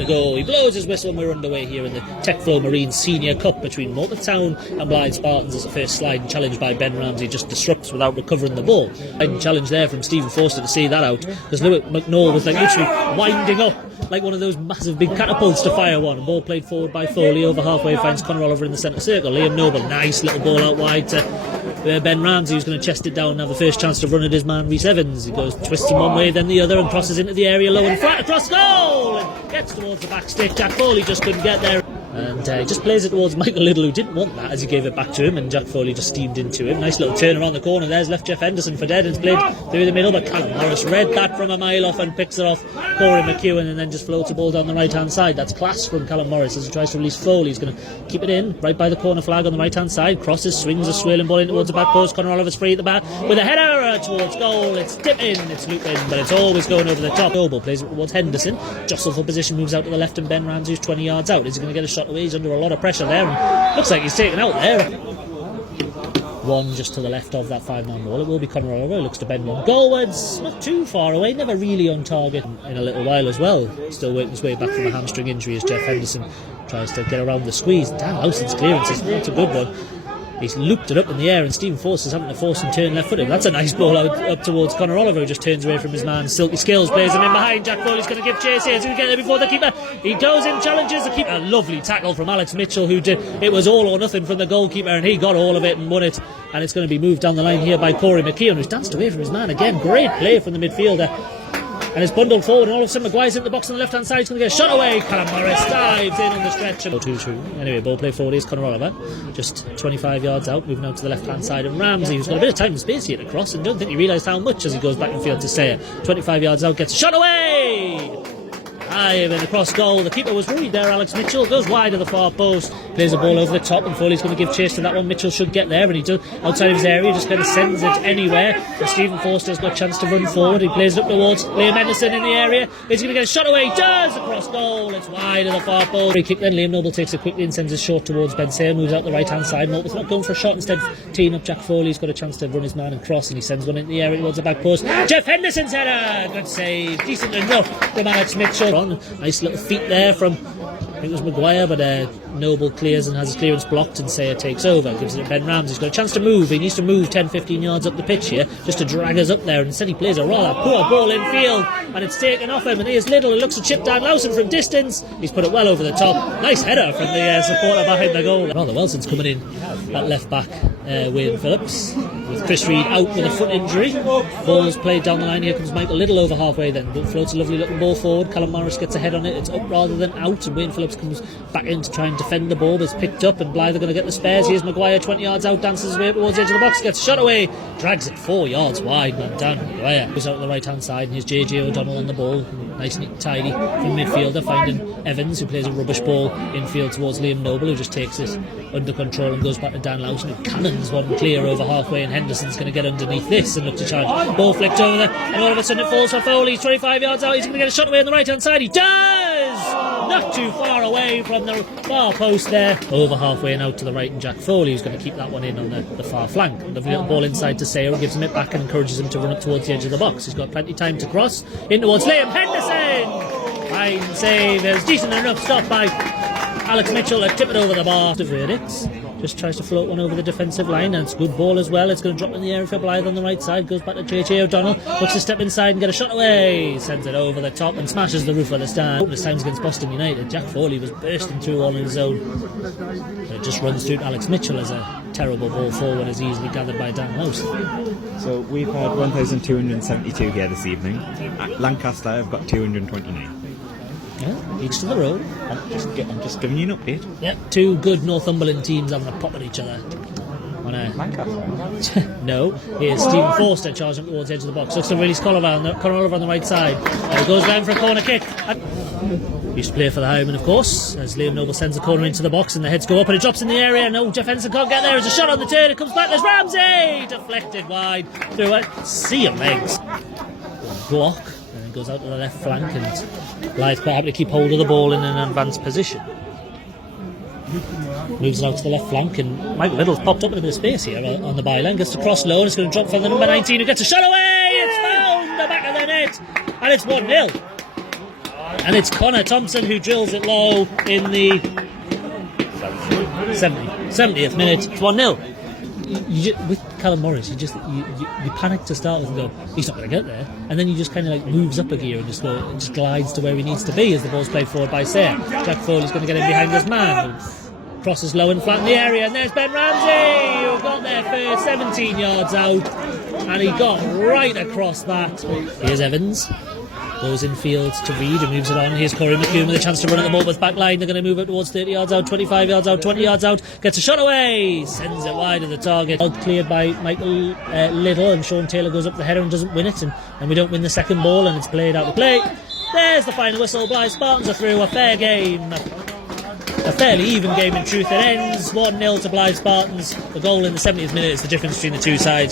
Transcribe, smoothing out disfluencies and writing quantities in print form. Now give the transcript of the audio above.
to go. He blows his whistle and we're underway here in the Techflow Marine Senior Cup between Morpeth Town and Blyth Spartans as the first slide challenge by Ben Ramsey just disrupts without recovering the ball. A challenge there from Stephen Forster to see that out, because Lewis McNaull was like literally winding up like one of those massive big catapults to fire one. Ball played forward by Foley, over halfway finds Conor Oliver in the centre circle. Liam Noble, nice little ball out wide to Ben Ramsey, who's going to chest it down and have the first chance to run at his man Rhys Evans. He goes twisting one way then the other and crosses into the area low and flat across goal and gets towards the back stick. Jack Foley just couldn't get there. And he just plays it towards Michael Little, who didn't want that as he gave it back to him, and Jack Foley just steamed into him. Nice little turn around the corner. There's left Jeff Henderson for dead, and it's played through the middle, but Callum Morris read that from a mile off and picks it off Corey McEwen, and then just floats the ball down the right hand side. That's class from Callum Morris as he tries to release Foley. He's going to keep it in right by the corner flag on the right hand side, crosses, swings a swirling ball in towards the back post. Conor Oliver's free at the back with a header towards goal. It's tipping, it's looping, but it's always going over the top. Noble plays it towards Henderson, jostles for position, moves out to the left, and Ben Ramsey, who's 20 yards out. Is he going to get a shot away? He's under a lot of pressure there, and looks like he's taken out there. One just to the left of that 5-man ball. It will be Conor Oliver. Looks to bend one goalwards, not too far away, never really on target in a little while as well. Still working his way back from a hamstring injury as Jeff Henderson tries to get around the squeeze. Dan Lowson's clearance is not a good one. He's looped it up in the air, and Stephen Forster's having to force him turn left footed. That's a nice ball out up towards Conor Oliver, who just turns away from his man. Silky Skills plays him in behind. Jack Foley's going to give chase here. He's going to get there before the keeper. He goes in, challenges the keeper. A lovely tackle from Alex Mitchell, who did it was all or nothing from the goalkeeper, and he got all of it and won it. And it's going to be moved down the line here by Corey McKeown, who's danced away from his man again. Great play from the midfielder. And it's bundled forward, and all of a sudden Maguire's in the box on the left hand side. He's going to get a shot away. Callum Morris dives in on the stretch. 2-2. Anyway, ball play forward is Conor Oliver, just 25 yards out, moving out to the left hand side. And Ramsey, who's got a bit of time and space here to cross, and don't think he realised how much as he goes back in field to Sayer. 25 yards out, gets a shot away. In the cross goal. The keeper was worried there, Alex Mitchell. Goes wide of the far post, plays the ball over the top, and Foley's going to give chase to that one. Mitchell should get there, and he does outside of his area, just kind of sends it anywhere. And Stephen Forster's got a chance to run forward. He plays it up towards Liam Henderson in the area. Is he going to get a shot away? He does! Across goal. It's wide of the far post. Free kick then. Liam Noble takes it quickly and sends it short towards Ben Sayer, moves out the right hand side. Morpeth not going for a shot, instead teeing up Jack Foley. He's got a chance to run his man and cross, and he sends one into the area towards the back post. Jeff Henderson's header! Good save. Decent enough from Alex Mitchell. Nice little feet there from, I think it was Maguire, but Noble clears and has his clearance blocked, and Sayer takes over, gives it to Ben Ramsey. He's got a chance to move. He needs to move 10-15 yards up the pitch here just to drag us up there, and instead he plays a rather poor ball in field, and it's taken off him, and here's Little, who looks to chip down Lowson from distance. He's put it well over the top. Nice header from the supporter behind the goal. Rather Wilson's coming in at left back, Wayne Phillips, with Chris Reid out with a foot injury. Ball's played down the line. Here comes Michael Little over halfway, then floats a lovely looking ball forward. Callum Morris gets a head on it. It's up rather than out, and Wayne Phillips comes back in to try and defend the ball, but it's picked up, and Blyth are going to get the spares. Here's Maguire 20 yards out, dances his way up towards the edge of the box, gets shot away, drags it 4 yards wide. Man, Dan Maguire goes out to the right hand side, and here's JJ O'Donnell on the ball, nice and tidy from midfielder, finding Evans, who plays a rubbish ball infield towards Liam Noble, who just takes it under control and goes back to Dan Lowson, who cannons one clear over halfway, and Henderson's going to get underneath this and look to charge. Ball flicked over there, and all of a sudden it falls for Foley. He's 25 yards out. He's going to get a shot away on the right hand side. He does! Not too far away from the far post there. Over halfway and out to the right, and Jack Foley, who's going to keep that one in on the far flank. Lovely little ball inside to Sayer, who gives him it back and encourages him to run up towards the edge of the box. He's got plenty of time to cross in towards Liam Henderson. Fine save. There's decent enough stop by Alex Mitchell to tip it over the bar. The verdicts. Just tries to float one over the defensive line, and it's a good ball as well. It's going to drop in the air for Blyth on the right side. Goes back to JJ O'Donnell. Looks to step inside and get a shot away. Sends it over the top and smashes the roof of the stand. This time's against Boston United. Jack Foley was bursting through on his own. But it just runs through to Alex Mitchell as a terrible ball forward, as easily gathered by Dan Lowson. So we've had 1,272 here this evening. Lancaster have got 229. Yeah, each to the road. I'm just giving you an update. Yep, two good Northumberland teams having a pop at each other. Lancaster? No, here's Stephen Forster charging towards the edge of the box. Looks to release Conor Oliver on the right side. He goes down for a corner kick. Used to play for the Highman, of course, as Liam Noble sends a corner into the box, and the heads go up and it drops in the area. No, Jeff Henderson can't get there. There's a shot on the turn. It comes back. There's Ramsey! Deflected wide through a sea of legs. Block. And goes out to the left flank, and Blyth quite happy to keep hold of the ball in an advanced position. Moves it out to the left flank, and Michael Little's popped up in a bit of space here on the byline. Gets to cross low, and it's going to drop from the number 19, who gets a shot away. It's found the back of the net, and it's 1-0. And it's Connor Thomson who drills it low in the 70th minute. It's 1-0. With Callum Morris, you panic to start with and go, he's not going to get there, and then he just kind of like moves up a gear and just glides to where he needs to be as the ball's played forward by Sayre. Jack Foley's going to get in behind his man, who crosses low and flat in the area, and there's Ben Ramsey, who got there for 17 yards out, and he got right across that. Here's Evans. Goes in field to Reid, who moves it on. Here's Corey McCune with a chance to run at the Morpeth back line. They're going to move it towards 30 yards out, 25 yards out, 20 yards out. Gets a shot away. Sends it wide of the target. Cleared by Michael Little, and Sean Taylor goes up the header and doesn't win it. And we don't win the second ball, and it's played out of play. There's the final whistle. Blyth Spartans are through. A fair game. A fairly even game in truth. It ends 1-0 to Blyth Spartans. The goal in the 70th minute is the difference between the two sides.